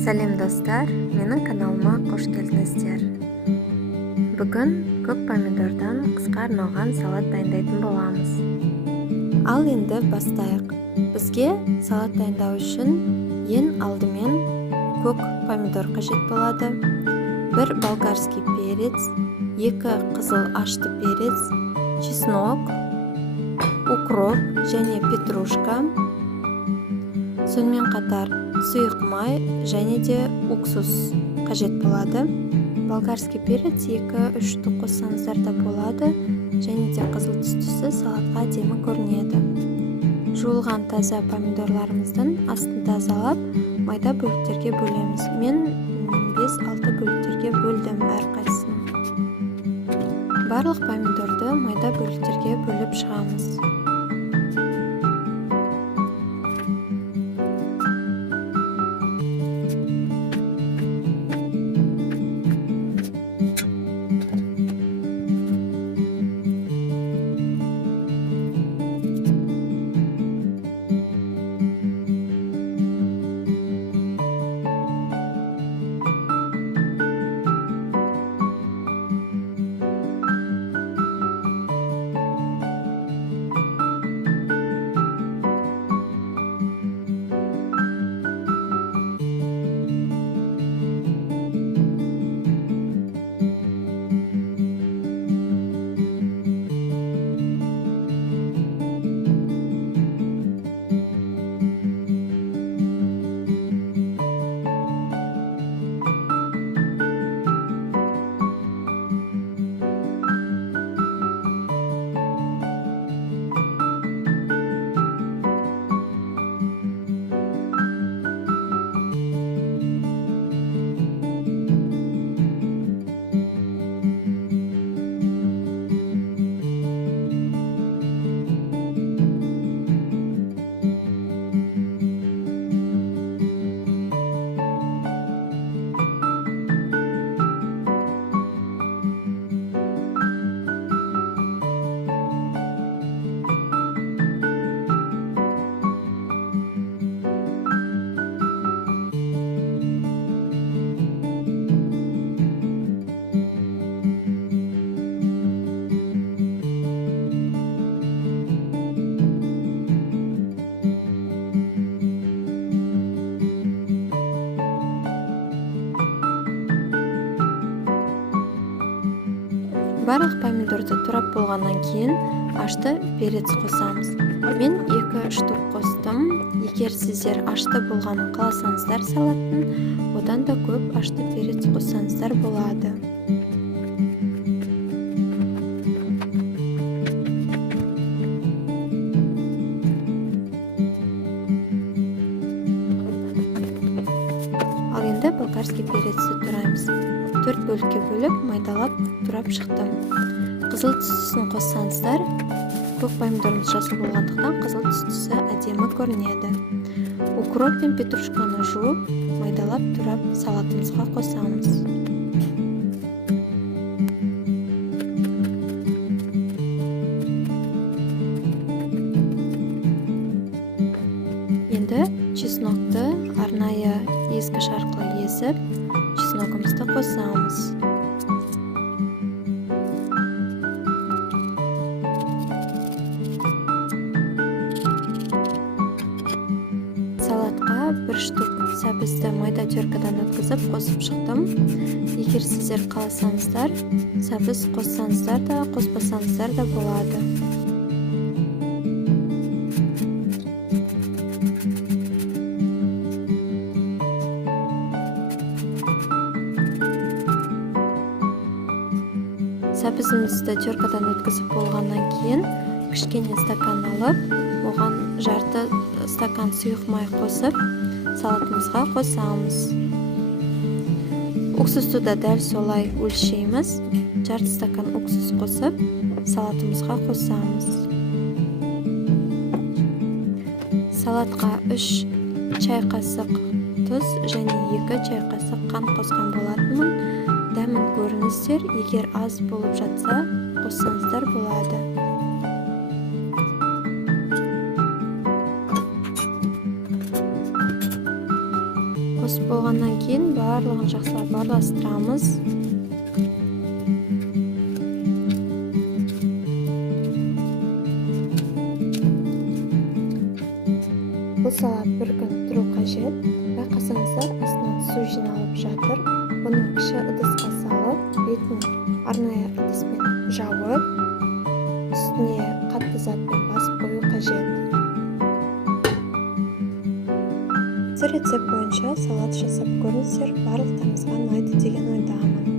Сәлем достар, менің каналыма қош келдіңіздер. Бүгін көк помидордан қысқа арналған салат дайындайтын боламыз. Ал енді бастайық. Бізге салат дайындау үшін ең алдымен көк помидор қажет болады. 1 болгарский перец, 2 қызыл ашты перец, чеснок, укроп және петрушка. Сонымен қатар сұйық май және де уксус қажет болады. Болгарский перец 2-3 тұқ қоссаңыздар да болады, және де қызыл түстісі салатқа әдемі көрінеді. Жуылған таза помидорларымыздың астын тазалап, майда бөліктерге бөлеміз. Мен 5-6 бөліктерге бөлдім әрқайсысын. Барлық помидорды майда бөліктерге бөліп шығамыз. Барлық помидорды турап болғаннан кейін ашты перец қосамыз. Мен 2 штук қостым. Егер сіздер ашты болғанын қаласаңыздар салаттың, одан да көп ашты перец қоссаңыздар болады. Ал енді болгарский перецті тураймыз. 4 бөлікке бөліп, майдалап турап шықтым. Қызыл түстісін қоссаңыздар, көк помидорымыз жасыл болғандықтан қызыл түстісі әдемі көрінеді. Укроп пен петрушканы жуып, майдалап турап салатымызға қосамыз. Енді чеснокты арнайы езгіш арқылы езіп, чесногымызды қосамыз. Салатқа 1 штук сәбізді майда теркадан өткізіп қосып шықтым. Егер сіздер қаласаңыздар, сәбіз қоссаңыздар да, қоспасаңыздар да болады. Сәбізімізді теркадан өткізіп болғаннан кейін кішкене стакан алып, оған жарты стакан сұйық май қосып, салатымызға қосамыз. Уксусты да дәл солай өлшейміз. Жарты стакан уксус қосып, салатымызға қосамыз. Салатқа 3 чай қасық тұз және 2 чай қасық қант қосқан болатынмын. Дәмін көріңіздер, егер аз болып жатса, қоссаңыздар болады. қосып болғаннан кейін барлығын жақсылап араластырамыз. Бұл салат бір күн тұру қажет. Байқасаңыздар, астынан су жиналып жатыр. Бұны кіші ыдысқа салып, бетін арнайы ыдыспен жауып, үстіне қатты затпен басып қою қажет. Осы рецепт бойынша салат жасап көріңіздер, барлықтарыңызға ұнайды деген ойдамын.